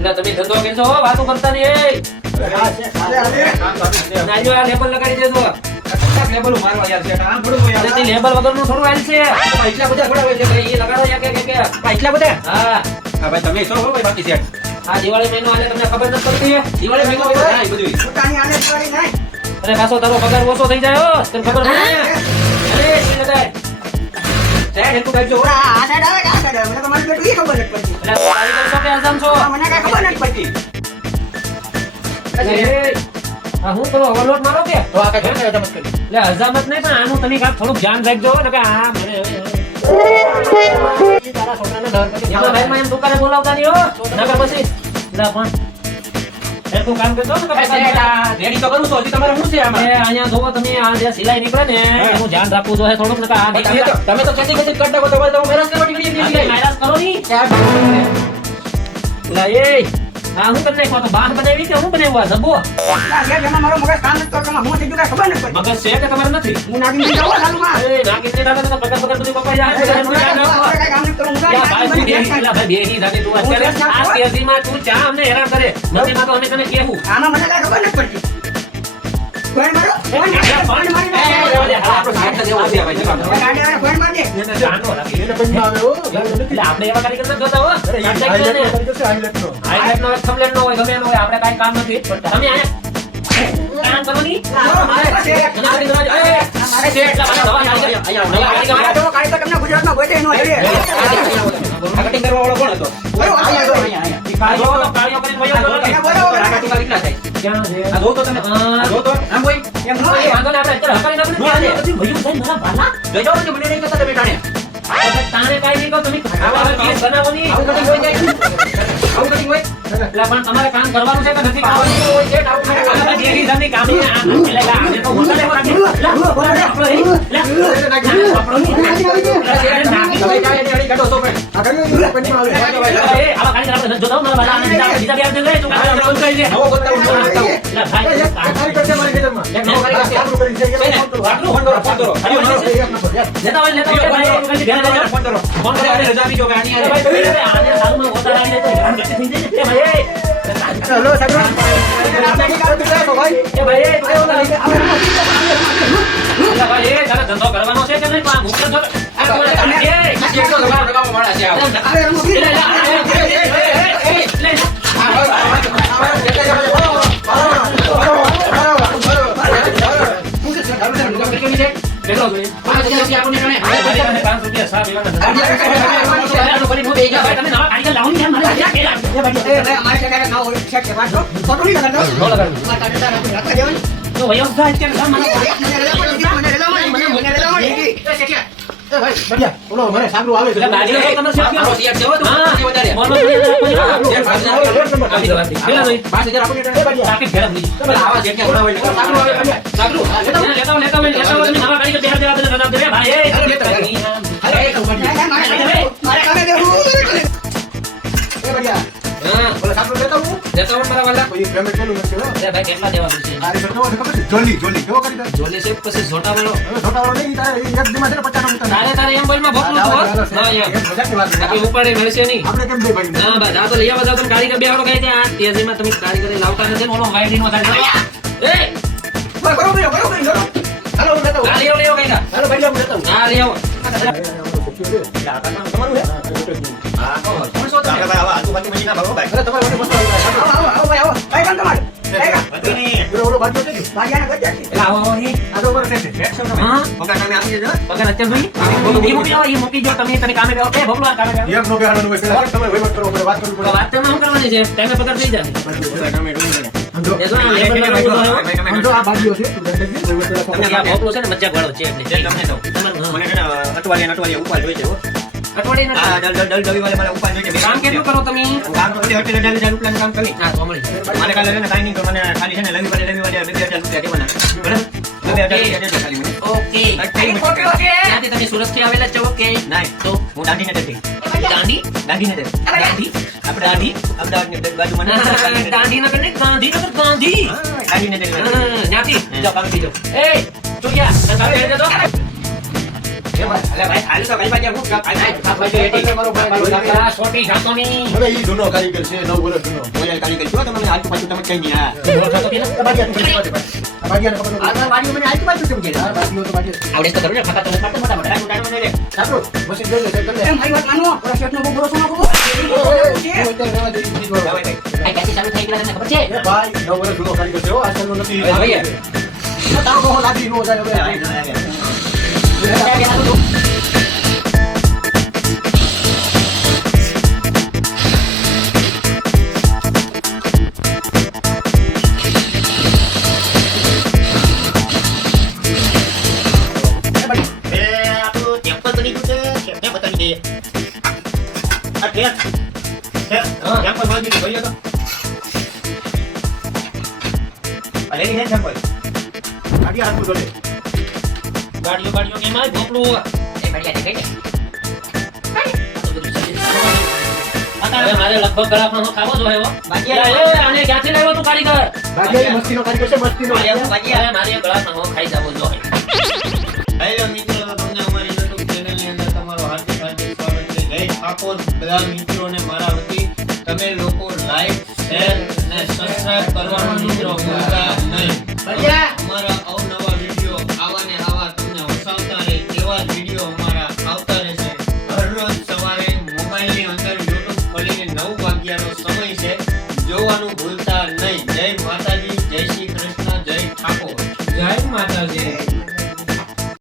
એટલે તમે ધંધો કેજો હો, વાતો કરતા નહીં. નાજો આ લેબલ લગાડી દેજો. લેબલ મારવા યાર છે આમ થોડું કોઈ એટલે તે લેબલ વગરનું થોડું આલ છે. એટલા બધા થોડા હોય છે એ લગાડો યા કે એટલા બધા હા હા ભાઈ તમે છો ભાઈ બાકી છે આ દિવાળી મહિનો આલે તમને ખબર નથી પડતી. દિવાળી મહિનો હા બધું પોતાની આને પડી નહીં. અરે પાછો તારો પગાર ઓછો થઈ જાય હો, તને ખબર પડે? અરે એ લગાય. સાહેબ એટલું કાઢજો આ સાઈડ આવે કે આ સાઈડ આવે? મને તો મારી બેટું ઈ ખબર નથી પડતી. એટલે કારીગર છો કે આઝામ છો? મને કાંઈ ખબર નથી પડતી. અરે આ હું કરો ઓવરલોડ મારો કે? તો આ કાઢો ને જમત કરી એટલે અઝામત નહીં પણ આનું તમે કાંઈક થોડુંક ધ્યાન રાખજો ને કે આ મને તારા છોકરાને ડર કરી એમના ભાઈમાં એમ દુકાને બોલાવતા નહીં હો. નકર પછી લા પણ એટલું કામ કરજો ને કે રેડી તો કરું છું હજી તમારે શું છે આમાં એ અહીંયા જોવો તમે આ જે સિલાઈ નીકળે ને એનું ધ્યાન રાખવું જોઈએ થોડુંક. નકર આ તમે તો ચેટિંગ કરી કરતા હો તમારે તો મેરેજ કરવા નીકળી આ માયરાજ કરો ની. લા એ આ હું તમને કહો તો બાંધ બનાવી કે હું બનાવ્યું આ ધબ્બો? આ જે જેમાં મારો મગજ કામ નથી કરતો, હું થઈ ગયું કાંઈ ખબર નથી પડતી. મગજ છે કે તમારે નથી? હું નાગીને જાઉં ચાલુમાં. એ નાગીને દાદા તો પગાર બધું કપાઈ જાય. કાંઈ કામ નથી કરવું. હું યા ભાઈ તું કાંઈ દેહી લા ભાઈ દેહી જાને તું અત્યારે આ તેજીમાં તું ચા અમને હેરાન કરે. નથી માં તો અમે તને કહેવું. આમાં મને કાંઈ ખબર નથી પડતી. ફોન મારો. ફોન મારી દે. આપણો સાહેબ તો જેવો છે ભાઈ જવાબ ગાડીવાળા ફોન મારી દે. જાનો રાખી. એટલે આપણે એવા કારીગર નથી જોતા હો. હાઈલાઇટ નો હોય, થંબનેલ નો હોય, ગમે એનો હોય, આપણે કાંઈ કામ નથી. તમે આયા કામ કરો ની. મારે પાસે. મારે છે એટલા માટે દવા મારે તો કાંઈ તો તમને ગુજરાતમાં ગોતે ન હોય. આ કટિંગ કરવા વાળો કોણ હતો કાળીઓ તો કાળીઓ કરીને વયો ગયો. એને બોલાવો. આ કાટિંગ કેટલા થાય ક્યાં છે? આ જોતો તમે આ જોતો આમ કોઈ એમ ન એ હોય. વાંધો નહીં, આપણે અત્યારે હકારી નાખીને ક્યાં છે? પછી ભયું થાય મારા ભાલા. જોજો કે મને નહીં કહેતા તમે ટાણે તાણે કાંઈ નહીં કહો, તમે આવા કેસ બનાવો નહીં. આવું કટિંગ હોય જાય આવું કટિંગ હોય એટલે પણ તમારે કામ કરવાનું છે કે નથી કરવાનું? હોય છે આવું આ કટિંગ બધી એવી જાતની કામી આ એટલે કે આને તો હોતા લેવા રાખી. લા, બોલાવે આપણો એ. લા, આપણો નહીં. એ, આવા કારીગર આપણે નથી જોતા હો, મારા ભાલા. આને બીજા બે આપણે લઈએ, તું કારીગર બંધ કરી દે. લા, ભાઈ, લેતા હોય, લેતા હોય, ભાઈ, પછી ઘરે લઈ જાઓ. ફોન કરો, આને રજા આપી દો, ભાઈ, આની હારે. આને હાલમાં હોતા રાખી દે તો હેરાન ગતિ થઈ જાય ને. એ ભાઈ, એ ભાઈ, એ તું કેવું લાગે? અલા ભાઈ, એ તારે ધંધો કરવાનો છે કે નહીં? પણ આ મુખ્ય ધંધો- આ કોને કાઢી દે? કેટલો દબાવ માણા છે આવો કેટલો જોઈએ? 5,000 આપણને ગણે અને 5 રૂપિયા સાહેબ એવા ધંધા. તમે નવા કારીગર લાવો ને યાર, મારે હજાર કે લાગે. નો લગાડવું. તો વયો જાય કે ના મને એટલે ગાડીઓ તો તમે શેર આપણો શેર છે હો, તું હા. વધારે. બોલો તો યાર કોઈ ના. શેર 5,000 આપી દો, આપી દો. કેટલા જોઈએ? 5,000 આપણને ગણે પાકીટ ભેળા થઈ. આવા જે કે હોના હોય ને સાગરું આવે સાગરું લેતા હોય, લેતા હોય, લેતા હોય, લેતા હોય. તમે નવા કારીગર બેહાર દેવા દેવા દેવા દેવા. ભાઈ, એ. અરે એક ઉપાડી હા બોલો સાગરું લેતા હું લેતા હું મારા વાલા અરે ભાઈ, કેટલા દેવા પડશે? જોલી છે પછી ઝોટા વાળો. તારે તારે એમ બોલમાં ભોગવું છું, હો. હા, એમ. બાકી ઉપાડે મળશે નહીં. ના બસ આ તો લઈ આવો જાવ તમે કારીગર બેહાડો કઈ ત્યાં આ તેજીમાં તમે કારીગર લાવતા નથી ને ઓલો વાયડીનો થાય. એ આ લઈ આવો કઈ ના. હા લઈ આવો. એટલે આવો આવો નહીં. હા પગાર અત્યારે ભાઈ એ મૂકી જાઓ, એ મૂકી જાઓ તમે તને કામે બેહો. એ ભોગલો આ કામે બેહો. તો વાત તમે શું કરવાની છે? ટાઈમે પગાર થઈ જાય. એ જો આ લેટ લેટ બધું હોય. તમે આ ભોગલો છે ને મજાક વાળો છે એટલે તમને તો મને અઠવાડિયા ઉપાડ જોઈએ છે હો અઠવાડિયે આ દલ રવિવારે મારે ઉપાડ જોઈએ છે કામ કેટલું કરો તમે? કામ તો 2,000 રૂપિયાનું કામ કરી હા તો મળી મારે કાલે છે ને કાંઈ નહીં તો મને ખાલી છે ને રવિવારે 2,000 રૂપિયા દેવાના બરાબર 2,000 રૂપિયા દેજો ખાલી મને ઓકે. ત્યાંથી તમે સુરત થી આવેલા છો કે ના તો હું દાંડીનગર થી દાંડી? દાંડીનગર દાંડી? આપણે દાંડી અમદાવાદની બાજુમાં ગાંધીનગર નહીં, ગાંધીનગર, ગાંધી. દાંડીનગર ત્યાંથી જાઓ કામ બીજો એ તું ક્યાં? તને કામ કરી દેતો? અલે ભાઈ ખાલી તો કઈ બાજુ હું આ છોટી જાતો ની હવે ઈ જૂનો કારીગર છે 9 વર્ષ જૂનો મોબાઈલ કાઢી કરી જો તમે આજુ બાજુ તમે કઈ નહીં આ આગળ વાડીઓ મને આજુબાજુ કેમ છે આવડે તો કરું ને ફટા તો મોટા મોટા એમ મારી વાત માનો ઓલા શેઠનો બહુ ભરોસો ન કરવો આ કેસી ચાલુ થઈ ગયેલા તમને ખબર છે ભાઈ 9 વર્ષ જૂનો કારીગર છે હો આજકાલનો નથી હા ભૈયા તારો બહુ લાગી નો જાય હવે આપણું ટેમ્પલ બની ગયું છે કેમને બતાવી દઈએ આ ટેપ ટેમ્પલ બની ગયું જોઈએ તો અરે નહીં ટેમ્પલ ગાડી હાથું જોડે ગાડીઓ કેમ આવે ભોપલું એ બઢિયા દેખાય છે હવે મારે લગભગ ગળામાં ખાવો જોઈએ હો આને ક્યાંથી લાવ્યો તું કારીગર ગાડી મસ્તીનો કારીગર છે મસ્તીનો હવે મારે ગળામાં ખાઈ જવો જોઈએ હેલો મિત્રો તમને અમારી YouTube ચેનલની અંદર તમારું હાર્દિક સ્વાગત છે જય ઠાકોર બધા મિત્રો